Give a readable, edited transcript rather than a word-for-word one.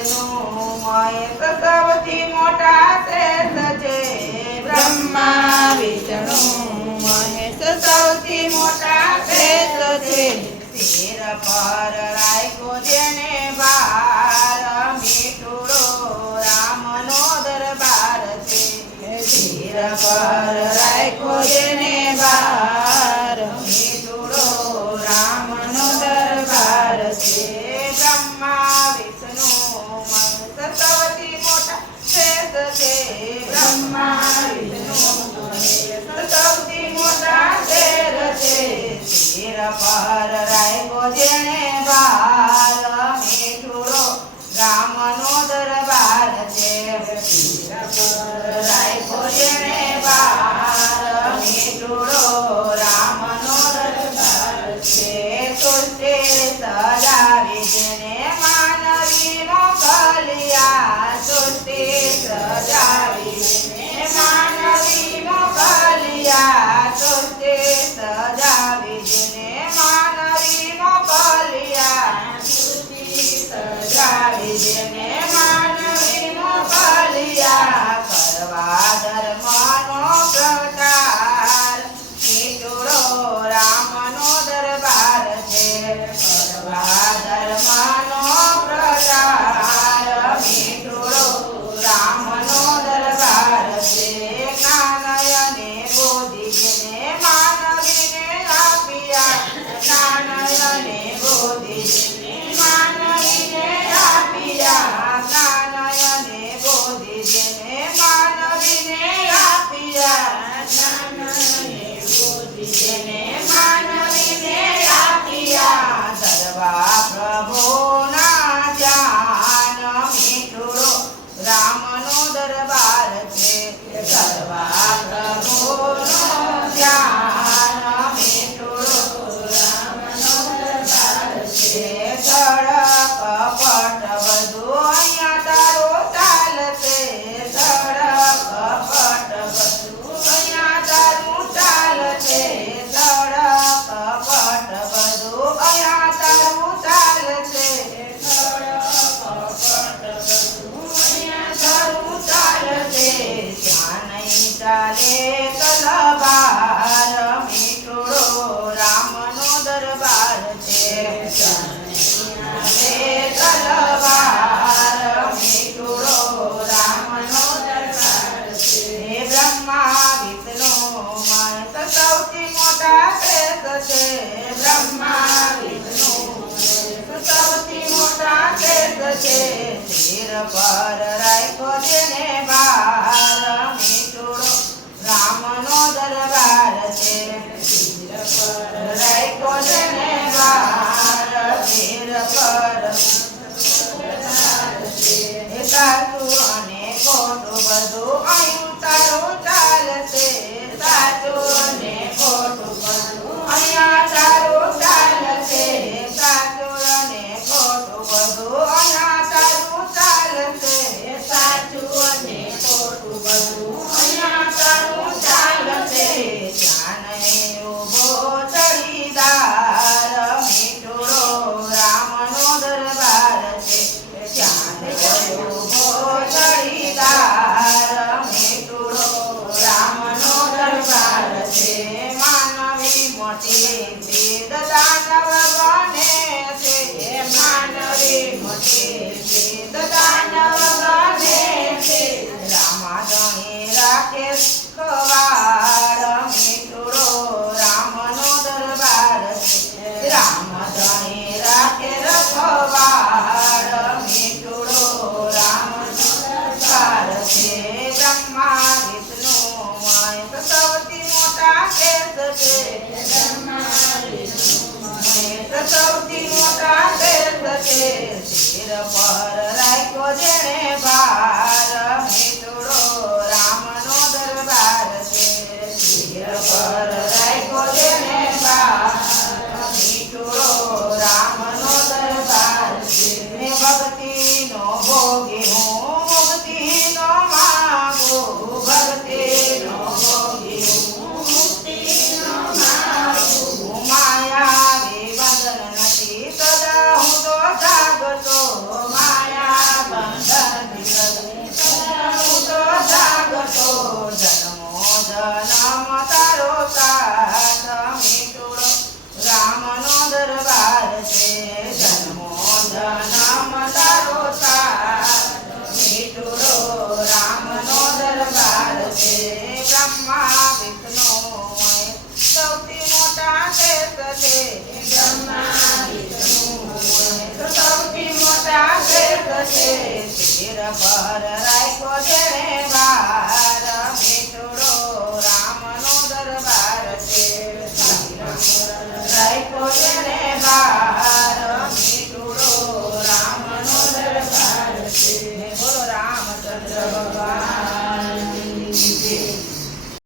વિષ્ણુ મહેશ સૌથી મોટા શ્રેષ્ઠ છે બ્રહ્મા વિષ્ણુ મહેશ સૌથી મોટા શ્રેષ્ઠ છે શિર પર રાખ્યો જેને ભાર મીઠુડો રામનો દરબાર છે શિર પર રાખ્યો જેને ભાર મીઠુડો રામનો દરબાર છે બ્રહ્મા વિષ્ણુ મહેશ સૌથી મોટા શ્રેષ્ઠ છે બ્રહ્મા વિષ્ણુ મહેશ સૌથી મોટા શ્રેષ્ઠ છે શિર પર રાખ્યો જેને ભાર મીઠુડો રામનો દરબાર છે શિર પર રાખ્યો જેને ભાર મીઠુડો રામનો દરબાર છે તુલસે સજાવી જેને માનવી મોકલ્યા તુલસે સજાવી જેને માનવી મોકલ્યા તુલસે સજાવી જેને માનવી મોકલ્યા તુલસે સજાવી જેને માનવી મોકલ્યા કરવા ધર્મનો પ્રચાર મીઠુડો રામનો દરબાર છે કરવા ધર્મનો પ્રચાર મીઠુડો રામનો દરબાર છે જ્ઞાનયને બોધિ જેને માનવીને આપ્યા જ્ઞાનયને બોધિ જેને માનવીને આપ્યા જ્ઞાનયને બોધિ જેને માનવીને આપ્યા જ્ઞાનયને બોધિ જેને માનવીને આપ્યા ધરવા પ્રભુના ધ્યાન મીઠુડો રામનો દરબાર છે ધરવા પ્રભુનો ધ્યાન મીઠુડો રામનો દરબાર છે સડક પટ બધું અહીંયા તારો ચાલશે સડક પટ બધું અહીંયા તારું ચાલશે સડક પટ બધું અહીંયા તારું ચાલશે સડક પટ બધું અહીંયા તારું ચાલશે ત્યાં નહીં ચાલે તલવાર મીઠુડો રામનો દરબાર છે ત્યાં નહીં ચાલે તલવાર મીઠુડો રામનો દરબાર છે બ્રહ્મા વિષ્ણુ મહેશ સૌથી મોટા શ્રેષ્ઠ છે બ્રહ્મા વિષ્ણુ મહેશ સૌથી મોટા શ્રેષ્ઠ છે શિર પર રાખ્યો જેને ભાર મીઠુડો રામનો દરબાર છે શિર પર રાખ્યો જેને ભાર શિર પર સાચું અને ખોટું બધું અહીં તારું ચાલશે સાચું અને ખોટું બધું અહીંયા તારું ચાલશે સાચું અને ખોટું બધું અહીંયા તારું ચાલશે સાચું અને ખોટું બધું અહીંયા તારું ચાલશે ત્યાં નહીં ઊભો ચડીદાર મીઠુડો રામનો દરબાર છે ત્યાં નહીં ઊભો ચડીદાર મીઠુડો રામનો દરબાર છે માનવી મોટી સિદ્ધ દાનવ બને છે માનવી મોટી સિદ્ધ દાનવ બને છે રામાધણી રાખે ખવાડ મીઠુડો રામનો દરબાર છે રામધણી રાખે રખવાડ મીઠુડો રામનો દરબાર છે બ્રહ્મા વિષ્ણુ મહેશ સૌથી મોટા શ્રેષ્ઠ છે બ્રહ્મા વિષ્ણુ મહેશ સૌથી મોટા શ્રેષ્ઠ છે શિર પર રાખ્યો જેને ભાર મીઠુડો રામનો દરબાર છે શિર પર રાખ્યો જેને ભાર મીઠુડો રામનો દરબાર છે ભક્તિનો ભોગી હું મુક્તિનો માગો ભક્તિનો ભોગી હું મુક્તિનો માગો માયા વિવંદન નથી સદા હું તો જાગતો માયા છે બ્રહ્મા વિષ્ણુ મહેશ સૌથી મોટા શ્રેષ્ઠ છે શિર પર રાખ્યો જેણે ભાર